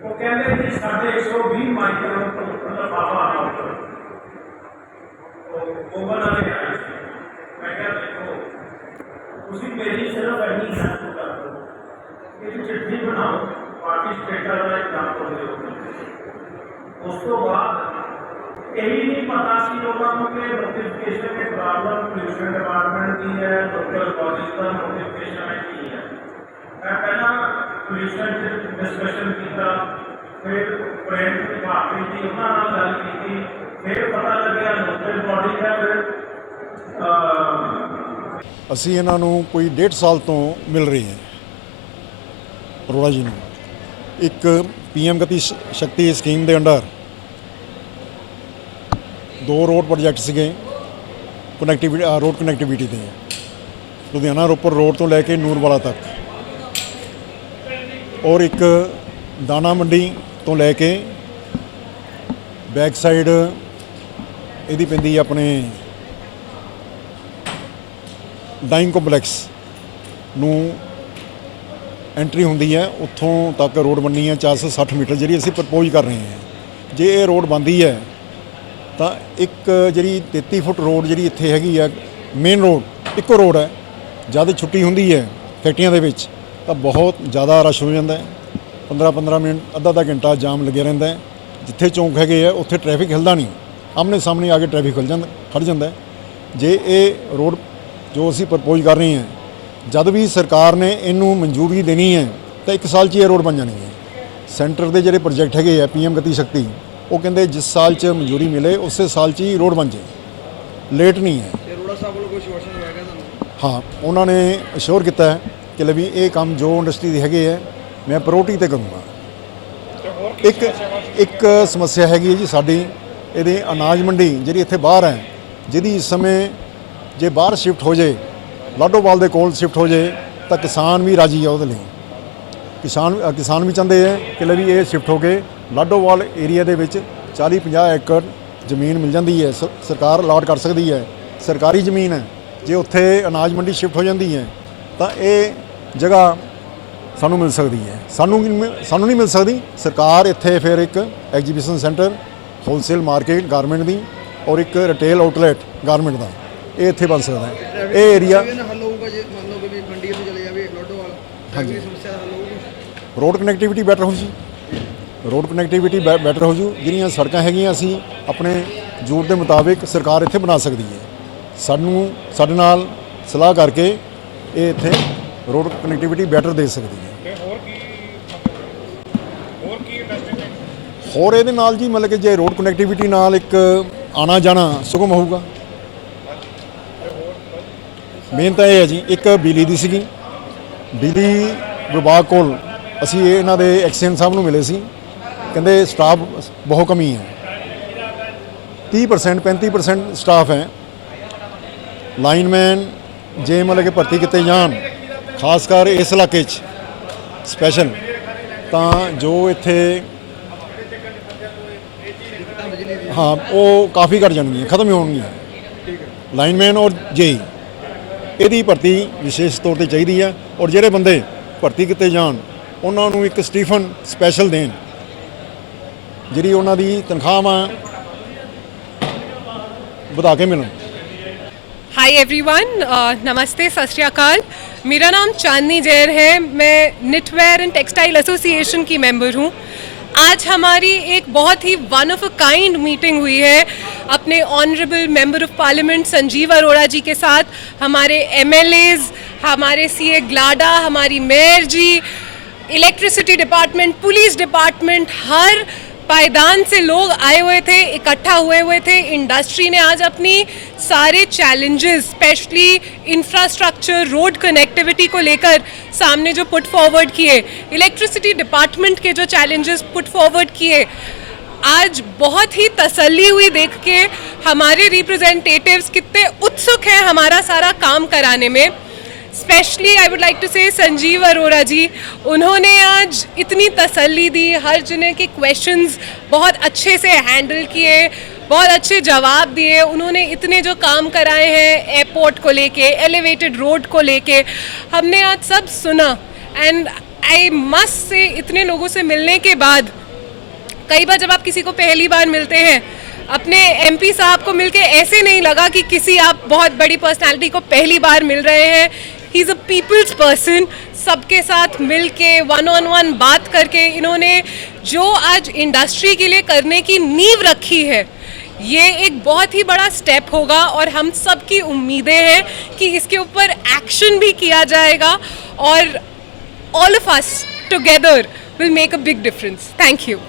ਉਹ ਕਹਿੰਦੇ ਕਿ ਸਾਡੇ 120 ਮਾਈਕਰੋ ਤੋਂ ਲਫਾਫਾ ਆਊਟ ਉਹ ਉਹ ਬਣਾ ਕੇ ਆਏ ਸੀ ਮੈਂ ਕਿਹਾ ਦੇਖੋ ਤੁਸੀਂ ਮੇਰੀ ਸਿਰਫ ਇੰਨੀ ਹੈਲਪ ਕਰ ਦਿਓ ਇੱਕ ਚਿੱਠੀ ਬਣਾਓ ਪਾਰਟੀ ਸਟੇਟਰ ਦਾ ਇੱਕ ਨਾਮ ਦਿਓ ਉਸ ਤੋਂ ਬਾਅਦ ਇਹ ਨਹੀਂ ਪਤਾ ਸੀ ਲੋਕਾਂ ਨੂੰ ਕਿ ਨੋਟੀਫਿਕੇਸ਼ਨ ਦੇ ਪ੍ਰੋਬਲਮ ਪੋਲੂਸ਼ਨ ਡਿਪਾਰਟਮੈਂਟ ਦੀ ਹੈ ਲੋਕਲ ਕਾਲਜ ਦਾ ਨੋਟੀਫਿਕੇਸ਼ਨ ਹੈ ਕੀ ਹੈ ਮੈਂ ਪਹਿਲਾਂ ਪੋਲੂਸ਼ਨ ਡਿਸਕਸ਼ਨ ਕੀਤਾ, ਫਿਰ ਪ੍ਰਿੰਟ ਵਿਭਾਗ ਦੀ ਉਹਨਾਂ ਨਾਲ ਗੱਲ ਕੀਤੀ, ਫਿਰ ਪਤਾ ਲੱਗਿਆ ਲੋਕਲ ਬਾਡੀ ਹੈ ਫਿਰ ਅਸੀਂ ਇਹਨਾਂ ਨੂੰ ਕੋਈ ਡੇਢ ਸਾਲ ਤੋਂ ਮਿਲ ਰਹੇ ਹਾਂ। ਅਰੋੜਾ ਜੀ ਨੂੰ। ਇੱਕ ਪੀਐਮ ਗਤੀ ਸ਼ਕਤੀ ਸਕੀਮ ਦੇ ਅੰਡਰ ਦੋ ਰੋਡ ਪ੍ਰੋਜੈਕਟ ਸੀਗੇ ਕਨੈਕਟੀਵਿਟੀ ਰੋਡ ਕਨੈਕਟੀਵਿਟੀ ਦੇ। ਲੁਧਿਆਣਾ ਰੋਪੜ ਰੋਡ ਤੋਂ ਲੈ ਕੇ ਨੂਰਵਾਲਾ ਤੱਕ। ਔਰ ਇੱਕ ਦਾਣਾ ਮੰਡੀ ਤੋਂ ਲੈ ਕੇ ਬੈਕ ਸਾਈਡ ਇਹਦੀ ਪੈਂਦੀ ਆਪਣੇ ਡਾਈਨ ਕੰਪਲੈਕਸ ਨੂੰ ਐਂਟਰੀ ਹੁੰਦੀ ਹੈ ਉੱਥੋਂ ਤੱਕ ਰੋਡ ਬਣਨੀ ਹੈ 460 ਮੀਟਰ ਜਿਹੜੀ ਅਸੀਂ ਪ੍ਰਪੋਜ਼ ਕਰ ਰਹੇ ਹਾਂ ਜੇ ਇਹ ਰੋਡ ਬਣਦੀ ਹੈ ਤਾਂ ਇੱਕ ਜਿਹੜੀ 33 ਫੁੱਟ ਰੋਡ ਜਿਹੜੀ ਇੱਥੇ ਹੈਗੀ ਹੈ ਮੇਨ ਰੋਡ ਇੱਕੋ ਰੋਡ ਹੈ ਜਦ ਛੁੱਟੀ ਹੁੰਦੀ ਹੈ ਫੈਕਟਰੀਆਂ ਦੇ ਵਿੱਚ ਤਾਂ ਬਹੁਤ ਜ਼ਿਆਦਾ ਰਸ਼ ਹੋ ਜਾਂਦਾ ਹੈ। 15 15 ਮਿੰਟ ਅੱਧਾ ਅੱਧਾ ਘੰਟਾ ਜਾਮ ਲੱਗਿਆ ਰਹਿੰਦਾ ਹੈ। ਜਿੱਥੇ ਚੌਂਕ ਹੈਗੇ ਆ ਉੱਥੇ ਟ੍ਰੈਫਿਕ ਹਿਲਦਾ ਨਹੀਂ। ਆਮਨੇ ਸਾਹਮਣੇ ਆ ਕੇ ਟ੍ਰੈਫਿਕ ਖੁੱਲ ਜਾਂਦਾ ਖੜ ਜਾਂਦਾ ਹੈ। ਜੇ ਇਹ ਰੋਡ ਜੋ ਅਸੀਂ ਪ੍ਰਪੋਜ਼ ਕਰ ਰਹੇ ਹਾਂ ਜਦ ਵੀ ਸਰਕਾਰ ਨੇ ਇਹਨੂੰ ਮਨਜ਼ੂਰੀ ਦੇਣੀ ਹੈ ਤਾਂ ਇੱਕ ਸਾਲ 'ਚ ਇਹ ਰੋਡ ਬਣ ਜਾਣੀ ਹੈ। ਸੈਂਟਰ ਦੇ ਜਿਹੜੇ ਪ੍ਰੋਜੈਕਟ ਹੈਗੇ ਆ ਪੀਐਮ ਗਤੀ ਸ਼ਕਤੀ ਉਹ ਕਹਿੰਦੇ ਜਿਸ ਸਾਲ 'ਚ ਮਨਜ਼ੂਰੀ ਮਿਲੇ ਉਸੇ ਸਾਲ 'ਚ ਹੀ ਰੋਡ ਬਣ ਜਾਏ। ਲੇਟ ਨਹੀਂ ਹੈ। ਤੇ ਅਰੋੜਾ ਸਾਹਿਬ ਵੱਲੋਂ ਕੋਈ ਸ਼ੋਸ਼ਣ ਹੋਏਗਾ ਤੁਹਾਨੂੰ? ਹਾਂ ਉਹਨਾਂ ਨੇ ਅਸ਼ੋਰ ਕੀਤਾ ਹੈ ਕਿ ਲੈ ਵੀ ਇਹ ਕੰਮ ਜੋ ਇੰਡਸਟਰੀ ਦੇ ਹੈਗੇ ਹੈ ਮੈਂ ਪ੍ਰਾਇੋਰਟੀ ਤੇ ਕਰੂੰਗਾ। ਇੱਕ ਇੱਕ ਸਮੱਸਿਆ ਹੈਗੀ ਹੈ ਜੀ ਸਾਡੀ, ਇਹਦੇ ਅਨਾਜ ਮੰਡੀ ਜਿਹੜੀ ਇੱਥੇ ਬਾਹਰ ਹੈ, ਜਿਹਦੀ ਇਸ ਸਮੇਂ ਜੇ ਬਾਹਰ ਸ਼ਿਫਟ ਹੋ ਜੇ, ਲਾਡੋਵਾਲ ਦੇ ਕੋਲ ਸ਼ਿਫਟ ਹੋ ਜੇ, ਤਾਂ ਕਿਸਾਨ ਵੀ ਰਾਜੀ ਆ ਉਹਦੇ ਲਈ। ਕਿਸਾਨ ਕਿਸਾਨ ਵੀ ਚਾਹੁੰਦੇ ਹੈ ਕਿ ਲੈ ਵੀ ਇਹ ਸ਼ਿਫਟ ਹੋ ਕੇ ਲਾਡੋਵਾਲ ਏਰੀਆ ਦੇ ਵਿੱਚ 40 50 ਏਕੜ ਜ਼ਮੀਨ ਮਿਲ ਜਾਂਦੀ ਹੈ ਸਰਕਾਰ ਅਲਾਟ ਕਰ ਸਕਦੀ ਹੈ। ਸਰਕਾਰੀ ਜ਼ਮੀਨ ਹੈ, ਜੇ ਉੱਥੇ ਅਨਾਜ ਮੰਡੀ ਸ਼ਿਫਟ ਹੋ ਜਾਂਦੀ ਹੈ, ਤਾਂ ਇਹ ਜਗ੍ਹਾ ਸਾਨੂੰ ਮਿਲ ਸਕਦੀ ਹੈ। ਸਾਨੂੰ ਸਾਨੂੰ ਨਹੀਂ ਮਿਲ ਸਕਦੀ। ਸਰਕਾਰ ਇੱਥੇ ਫਿਰ ਇੱਕ exhibition centre wholesale market garment ਦੀ ਔਰ ਇੱਕ ਰਿਟੇਲ ਆਊਟਲੈਟ ਗਾਰਮੈਂਟ ਦਾ। ਇਹ ਇੱਥੇ ਬਣ ਸਕਦਾ ਹੈ। ਇਹ ਏਰੀਆ ਇਹ ਨਾ ਹੱਲ ਹੋਊਗਾ ਜੇ ਮੰਨ ਲਓ ਕਿ ਵੀ ਮੰਡੀ ਤੋਂ ਚਲੇ ਜਾਵੇ ਲੋਡੋਵਾਲ ਹਾਂਜੀ। ਸਮੱਸਿਆ ਦਾ ਹੱਲ ਹੋਊਗਾ। ਰੋਡ ਕਨੈਕਟੀਵਿਟੀ ਬੈਟਰ ਹੋ ਜੀ। ਰੋਡ ਕਨੈਕਟੀਵਿਟੀ ਬੈਟਰ ਹੋ ਜੂ। ਜਿਹੜੀਆਂ ਸੜਕਾਂ ਹੈਗੀਆਂ ਅਸੀਂ ਆਪਣੇ ਜ਼ਰੂਰਤ ਦੇ ਮੁਤਾਬਿਕ ਸਰਕਾਰ ਇੱਥੇ ਬਣਾ ਸਕਦੀ ਹੈ। ਸਾਨੂੰ ਸਾਡੇ ਨਾਲ ਸਲਾਹ ਕਰਕੇ ਇਹ ਇੱਥੇ ਰੋਡ ਕਨੈਕਟੀਵਿਟੀ ਬੈਟਰ ਦੇ ਸਕਦੀ ਹੈ। ਹੋਰ ਇਹਦੇ ਨਾਲ ਜੀ ਮਤਲਬ ਕਿ ਜੇ ਰੋਡ ਕਨੈਕਟੀਵਿਟੀ ਨਾਲ ਇੱਕ ਆਣਾ ਜਾਣਾ ਸੁਗਮ ਹੋਊਗਾ। ਮੇਨ ਤਾਂ ਇਹ ਹੈ ਜੀ ਇੱਕ ਬਿਜਲੀ ਦੀ ਸੀਗੀ। ਬਿਜਲੀ ਵਿਭਾਗ ਕੋਲ ਅਸੀਂ ਇਹ ਇਹਨਾਂ ਦੇ ਐਕਸੀਅਨ ਸਾਹਿਬ ਨੂੰ ਮਿਲੇ ਸੀ। ਕਹਿੰਦੇ ਸਟਾਫ ਬਹੁਤ ਕਮੀ ਹੈ। 30% 35% ਸਟਾਫ ਹੈ। ਲਾਈਨਮੈਨ ਜੇ ਮਤਲਬ ਕਿ ਭਰਤੀ ਕੀਤੇ ਜਾਣ ਖਾਸ ਕਰ ਇਸ ਇਲਾਕੇ 'ਚ ਸਪੈਸ਼ਲ ਤਾਂ ਜੋ ਇੱਥੇ ਹਾਂ, ਉਹ ਕਾਫੀ ਘਟ ਜਾਣਗੀਆਂ, ਖਤਮ ਹੀ ਹੋਣਗੀਆਂ। ਲਾਈਨਮੈਨ ਔਰ ਜੇਈ ਇਹਦੀ ਭਰਤੀ ਵਿਸ਼ੇਸ਼ ਤੌਰ ਤੇ ਚਾਹੀਦੀ ਹੈ ਔਰ ਜਿਹੜੇ ਬੰਦੇ ਭਰਤੀ ਕੀਤੇ ਜਾਣ, ਉਹਨਾਂ ਨੂੰ ਇੱਕ ਸਟੀਫਨ ਸਪੈਸ਼ਲ ਦੇਣ, ਜਿਹੜੀ ਉਹਨਾਂ ਦੀ ਤਨਖਾਹਾਂ ਵਧਾ ਕੇ ਮਿਲਣ। हाय एवरीवन नमस्ते, सत मेरा नाम चांदनी जैर है। मैं निटवेयर एंड टेक्सटाइल एसोसिएशन की मेंबर हूँ। आज हमारी एक बहुत ही one of a kind meeting हुई है। अपने honourable member of parliament Sanjeev Arora ji के साथ, हमारे एमएलएज हमारे सी ए ग्लाडा हमारी mayor ji electricity department police department हर पायदान से लोग आए हुए थे, इकट्ठा हुए हुए थे। इंडस्ट्री ने आज अपनी सारे challenges specially infrastructure road connectivity को लेकर सामने जो पुट फॉरवर्ड किए इलेक्ट्रिसिटी डिपार्टमेंट के जो चैलेंजेस पुट फॉरवर्ड किए, आज बहुत ही तसल्ली हुई देख के हमारे रिप्रेजेंटेटिव्स कितने उत्सुक हैं हमारा सारा काम कराने में। Specially I would like to say Sanjeev Arora जी उन्होंने आज इतनी तसल्ली दी, हर जने के क्वेश्चंस बहुत अच्छे से हैंडल किए, बहुत अच्छे जवाब दिए, उन्होंने इतने जो काम कराए हैं एयरपोर्ट को लेके एलिवेटेड रोड को लेके, हमने आज सब सुना। एंड आई मस्ट से इतने लोगों से मिलने के बाद, कई बार जब आप किसी को पहली बार मिलते हैं, अपने एमपी साहब को मिलके ऐसे नहीं लगा कि किसी आप बहुत बड़ी पर्सनालिटी को पहली बार मिल रहे हैं he is a people's person सबके साथ मिल के वन ऑन वन बात करके, इन्होंने जो आज इंडस्ट्री के लिए करने की नींव रखी है, ये एक बहुत ही बड़ा स्टेप होगा और हम सब की उम्मीदें हैं कि इसके ऊपर एक्शन भी किया जाएगा और all of us together will make a big difference. Thank you.